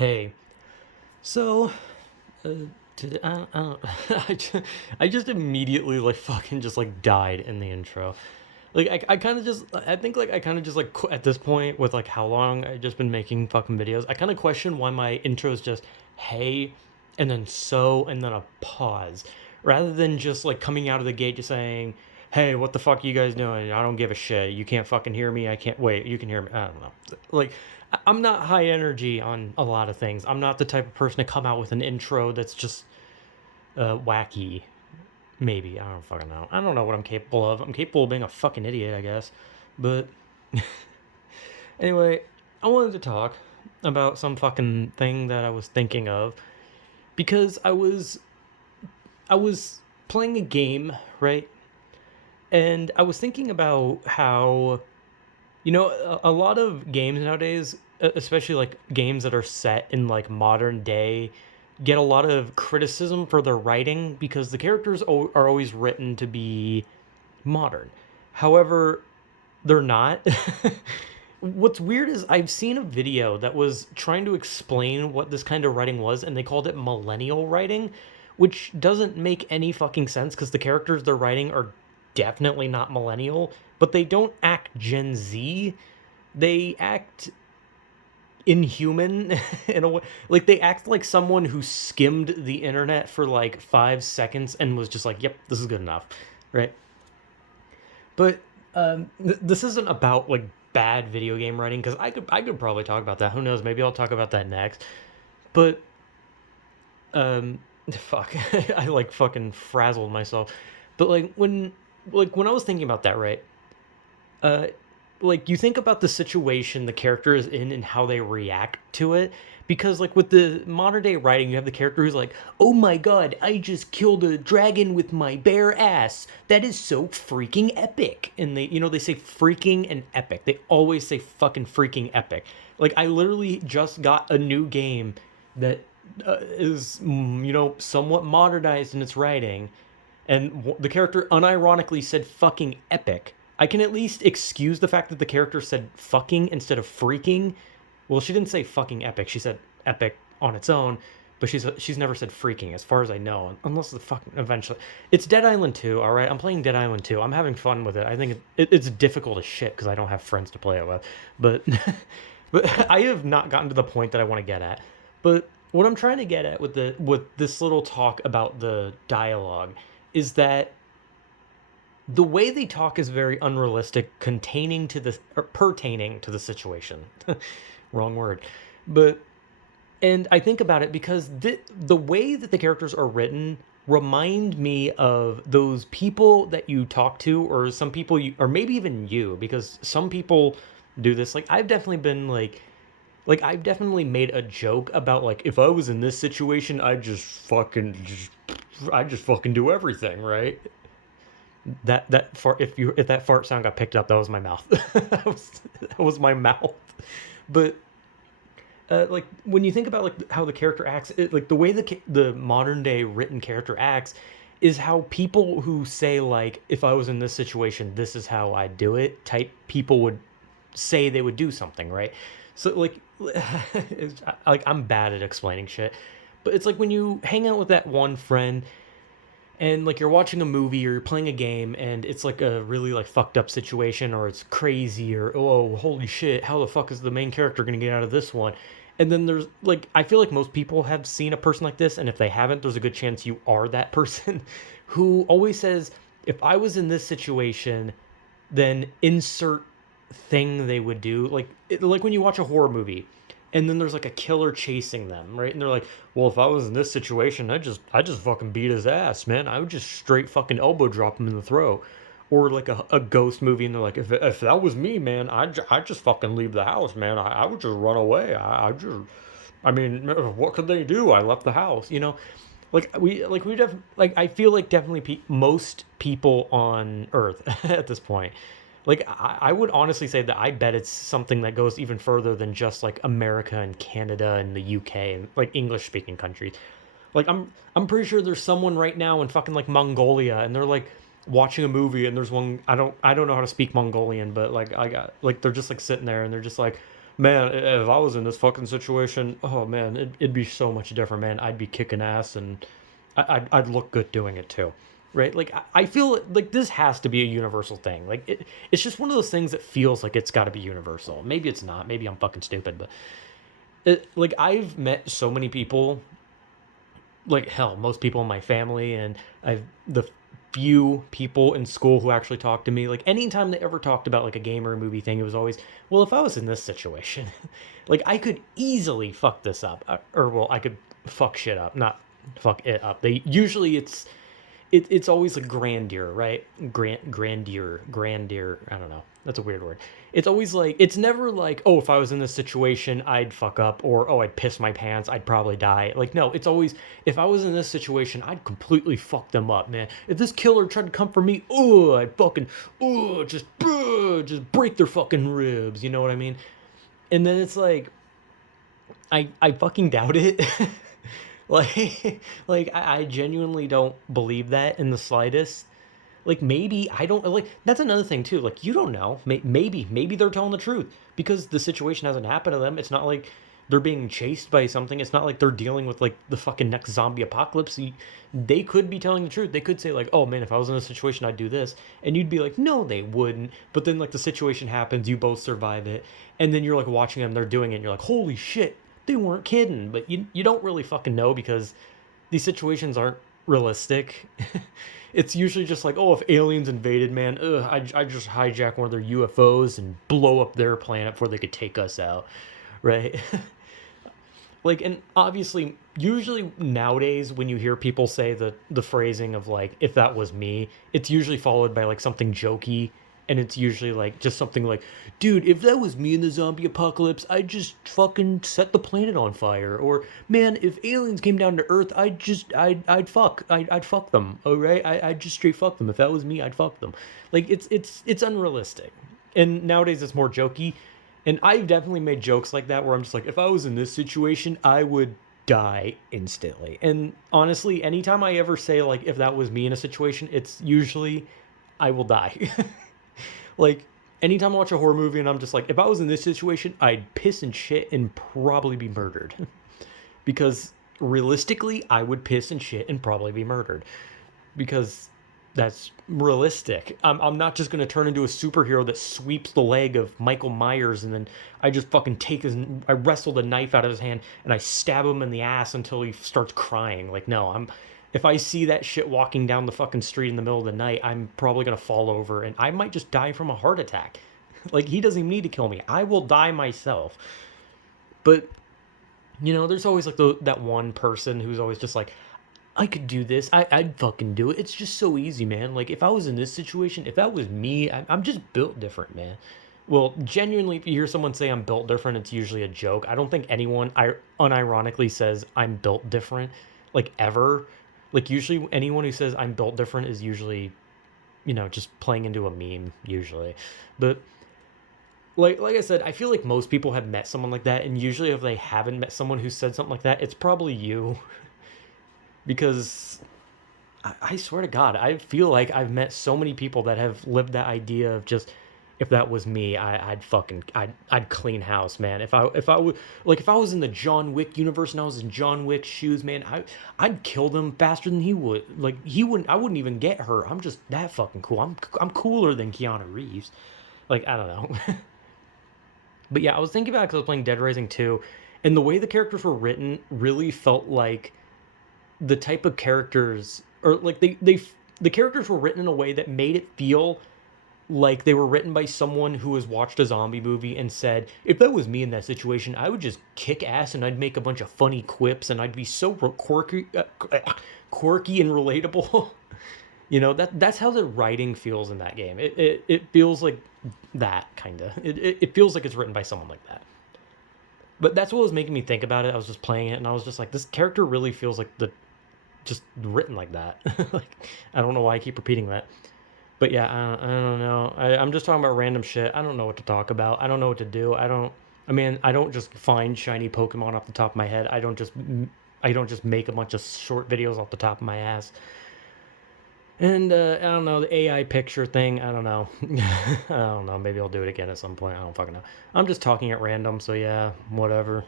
Hey, so uh, today, I don't, I just immediately like fucking just like died in the intro. Like I kind of just I think like I kind of just like at this point with like how long I just been making fucking videos, I kind of question why my intro is just hey, and then so and then a pause, rather than just like coming out of the gate just saying hey, what the fuck are you guys doing? I don't give a shit. You can't fucking hear me. I can't wait. You can hear me. I don't know. Like I'm not high energy on a lot of things. I'm not the type of person to come out with an intro that's just wacky. Maybe I don't fucking know. I don't know what I'm capable of. I'm capable of being a fucking idiot, I guess. But anyway, I wanted to talk about some fucking thing that I was thinking of because I was playing a game, and I was thinking about how a lot of games nowadays, especially like games that are set in like modern day, get a lot of criticism for their writing because the characters are always written to be modern. However, they're not. What's weird is I've seen a video that was trying to explain what this kind of writing was, and they called it millennial writing, which doesn't make any fucking sense because the characters they're writing are definitely not millennial, but they don't act Gen Z. They act inhuman in a way. Like they act like someone who skimmed the internet for like 5 seconds and was just like, "Yep, this is good enough," right? But this isn't about like bad video game writing because I could probably talk about that. Who knows? Maybe I'll talk about that next. But fuck, I like fucking frazzled myself. But like when I was thinking about that, right? Uh, like you think about the situation the character is in and how they react to it, because like with the modern day writing you have the character who's like, oh my god, I just killed a dragon with my bare ass, that is so freaking epic. And they say freaking and epic, they always say fucking freaking epic. Like I literally just got a new game that is somewhat modernized in its writing, and the character unironically said fucking epic. I can at least excuse the fact that the character said fucking instead of freaking. Well, she didn't say fucking epic. She said epic on its own, but she's never said freaking as far as I know, unless the fucking eventually. It's Dead Island 2, all right? I'm playing Dead Island 2. I'm having fun with it. I think it's difficult as shit because I don't have friends to play it with. But but I have not gotten to the point that I want to get at. But what I'm trying to get at with this little talk about the dialogue is that the way they talk is very unrealistic, containing to the or pertaining to the situation. Wrong word. But and I think about it because the way that the characters are written remind me of those people that you talk to, or some people you, or maybe even you, because some people do this. Like I've definitely been like I've definitely made a joke about like if I was in this situation, I just fucking do everything, right? That fart, if that fart sound got picked up, that was my mouth. That was my mouth. But like when you think about like how the character acts, like the way the modern day written character acts is how people who say like if I was in this situation, this is how I do it type people would say they would do something, right? So like like I'm bad at explaining shit, but it's like when you hang out with that one friend and like you're watching a movie or you're playing a game and it's like a really like fucked up situation, or it's crazy, or oh holy shit, how the fuck is the main character gonna get out of this one? And then there's like I feel like most people have seen a person like this, and if they haven't, there's a good chance you are that person who always says, if I was in this situation, then insert thing they would do. Like when you watch a horror movie and then there's like a killer chasing them, right? And they're like, well, if I was in this situation, I just fucking beat his ass, man. I would just straight fucking elbow drop him in the throat. Or like a ghost movie, and they're like, if that was me, man, I just fucking leave the house, man. I would just run away. I mean, what could they do? I left the house, like I feel like definitely most people on Earth at this point, like I would honestly say that I bet it's something that goes even further than just like America and Canada and the UK and like English speaking countries. Like I'm pretty sure there's someone right now in fucking like Mongolia, and they're like watching a movie, and there's one, I don't know how to speak Mongolian, but like I got like they're just like sitting there and they're just like, Man, if I was in this fucking situation, oh man, it'd be so much different, man. I'd be kicking ass, and I'd look good doing it too, right? Like I feel like this has to be a universal thing. Like it's just one of those things that feels like it's got to be universal. Maybe it's not. Maybe I'm fucking stupid, but like I've met so many people, like hell, most people in my family, and I've the few people in school who actually talked to me. Like anytime they ever talked about like a game or a movie thing, it was always, well, if I was in this situation, like I could easily fuck this up, or well, I could fuck shit up, not fuck it up. They usually it's always like grandeur, right? Grandeur. I don't know. That's a weird word. It's always like it's never like, oh, if I was in this situation, I'd fuck up, or oh, I'd piss my pants, I'd probably die. Like no, it's always if I was in this situation, I'd completely fuck them up, man. If this killer tried to come for me, oh, I'd fucking just break their fucking ribs. You know what I mean? And then it's like I fucking doubt it. Like I genuinely don't believe that in the slightest. Like maybe I don't like that's another thing too. Like you don't know. Maybe they're telling the truth because the situation hasn't happened to them. It's not like they're being chased by something. It's not like they're dealing with like the fucking next zombie apocalypse. They could be telling the truth. They could say like, "Oh man, if I was in a situation, I'd do this," and you'd be like, "No, they wouldn't." But then like the situation happens, you both survive it, and then you're like watching them, they're doing it, and you're like, "Holy shit, they weren't kidding." But you don't really fucking know because these situations aren't realistic. It's usually just like, oh, if aliens invaded, man, I just hijack one of their UFOs and blow up their planet before they could take us out, right? Like, and obviously, usually nowadays when you hear people say the phrasing of like, if that was me, it's usually followed by like something jokey, and it's usually like just something like, dude, if that was me in the zombie apocalypse, I'd just fucking set the planet on fire. Or man, if aliens came down to Earth, I'd fuck them. All right, I'd just straight fuck them. If that was me, I'd fuck them. Like it's unrealistic, and nowadays it's more jokey. And I've definitely made jokes like that where I'm just like, if I was in this situation, I would die instantly. And honestly, anytime I ever say like if that was me in a situation, it's usually I will die. Like anytime I watch a horror movie and I'm just like, if I was in this situation, I'd piss and shit and probably be murdered. Because realistically, I would piss and shit and probably be murdered. Because that's realistic. I'm not just gonna turn into a superhero that sweeps the leg of Michael Myers and then I just fucking I wrestle the knife out of his hand and I stab him in the ass until he starts crying. Like no, if I see that shit walking down the fucking street in the middle of the night, I'm probably gonna fall over and I might just die from a heart attack. Like he doesn't even need to kill me. I will die myself. But there's always like that one person who's always just like, I could do this. I'd fucking do it. It's just so easy, man. Like, if I was in this situation, if that was me, I'm just built different, man. Well, genuinely, if you hear someone say I'm built different, it's usually a joke. I don't think anyone unironically says I'm built different, like, ever. Like, usually anyone who says I'm built different is usually, just playing into a meme, usually. But, like I said, I feel like most people have met someone like that, and usually if they haven't met someone who said something like that, it's probably you. Because I swear to God, I feel like I've met so many people that have lived that idea of just if that was me, I'd clean house, man. If I was in the John Wick universe and I was in John Wick's shoes, man, I'd kill them faster than he would. Like he wouldn't, I wouldn't even get hurt. I'm just that fucking cool. I'm cooler than Keanu Reeves. Like I don't know. But yeah, I was thinking about it because I was playing Dead Rising 2, and the way the characters were written really felt like the type of characters or like the characters were written in a way that made it feel like they were written by someone who has watched a zombie movie and said, if that was me in that situation, I would just kick ass and I'd make a bunch of funny quips and I'd be so quirky and relatable. That's how the writing feels in that game. It feels like that kind of it feels like it's written by someone like that. But that's what was making me think about it. I was just playing it and I was just like, this character really feels like the just written like that. Like I don't know why I keep repeating that. But yeah, I don't know. I'm just talking about random shit. I don't know what to talk about. I don't know what to do. I don't just find shiny Pokemon off the top of my head. I don't just make a bunch of short videos off the top of my ass. And, I don't know, the AI picture thing, I don't know. I don't know, maybe I'll do it again at some point, I don't fucking know. I'm just talking at random, so yeah, whatever.